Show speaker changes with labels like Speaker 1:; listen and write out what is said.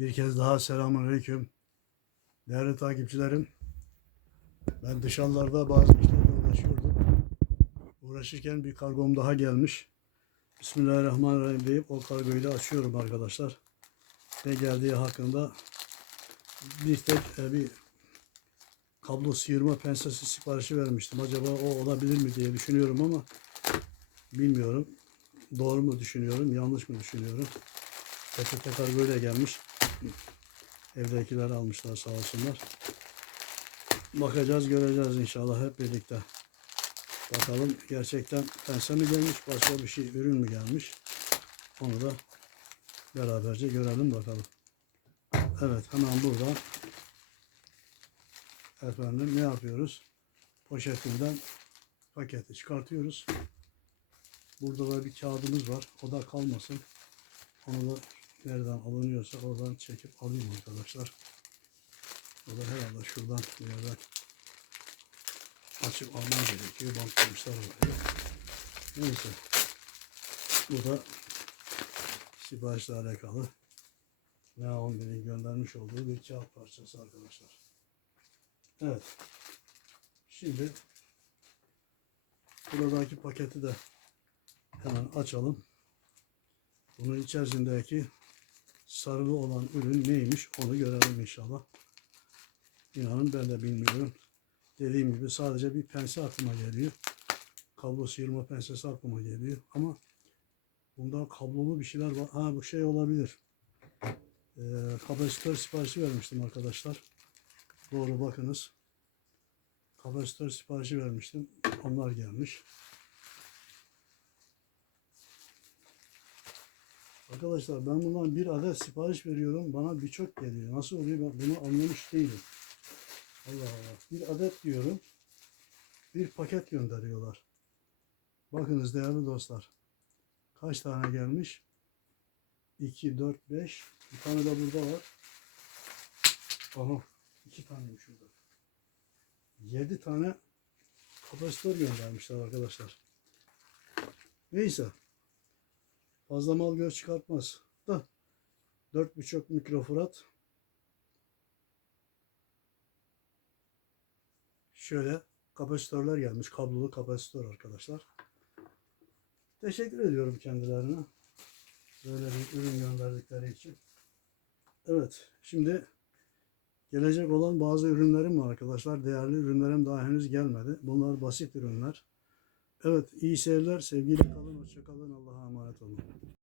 Speaker 1: Bir kez daha selamünaleyküm. Değerli takipçilerim. Ben dışarılarda bazı işlerle uğraşıyordum. Uğraşırken bir kargom daha gelmiş. Bismillahirrahmanirrahim deyip o kargoyu da açıyorum arkadaşlar. Ne geldiği hakkında bir tek e, bir kablo sıyırma pensesi siparişi vermiştim. Acaba o olabilir mi diye düşünüyorum ama bilmiyorum. Doğru mu düşünüyorum, yanlış mı düşünüyorum? PTT kargoyla gelmiş. Evdekiler almışlar sağ olsunlar. Bakacağız göreceğiz inşallah hep birlikte. Bakalım gerçekten pense mi gelmiş başka bir şey ürün mü gelmiş. Onu da beraberce görelim bakalım. Evet hemen burada efendim ne yapıyoruz? Poşetinden paketi çıkartıyoruz. Burada da bir kağıdımız var. O da kalmasın. Onu da nereden alınıyorsa oradan çekip alayım arkadaşlar. O da herhalde şuradan bir yerden açıp almam gerekiyor. Bantlamışlar oraya. Neyse. Bu da siparişle alakalı. Ne göndermiş olduğu bir kağıt parçası arkadaşlar. Evet. Şimdi buradaki paketi de hemen açalım. Bunun içerisindeki sarılı olan ürün neymiş onu görelim inşallah. İnanın ben de bilmiyorum. Dediğim gibi sadece bir pense aklıma geliyor. Kablo sıyırma pensesi aklıma geliyor. Ama bunda kablolu bir şeyler var. Ha bu şey olabilir. Ee, kapasitör siparişi vermiştim arkadaşlar. Doğru bakınız. Kapasitör siparişi vermiştim. Onlar gelmiş. Arkadaşlar ben bundan bir adet sipariş veriyorum. Bana birçok geliyor. Nasıl oluyor ben bunu anlamış değilim. Allah Allah. Bir adet diyorum. Bir paket gönderiyorlar. Bakınız değerli dostlar. Kaç tane gelmiş? 2, 4, 5. Bir tane de burada var. Aha. iki taneymiş şurada. 7 tane kapasitör göndermişler arkadaşlar. Neyse. Fazla mal göz çıkartmaz. Da 4.5 mikrofrat şöyle kapasitörler gelmiş. Kablolu kapasitör arkadaşlar. Teşekkür ediyorum kendilerine. Böyle bir ürün gönderdikleri için. Evet. Şimdi gelecek olan bazı ürünlerim var arkadaşlar. Değerli ürünlerim daha henüz gelmedi. Bunlar basit ürünler. Evet. iyi seyirler. Sevgiyle kalın. Hoşça kalın. Allah'a emanet olun.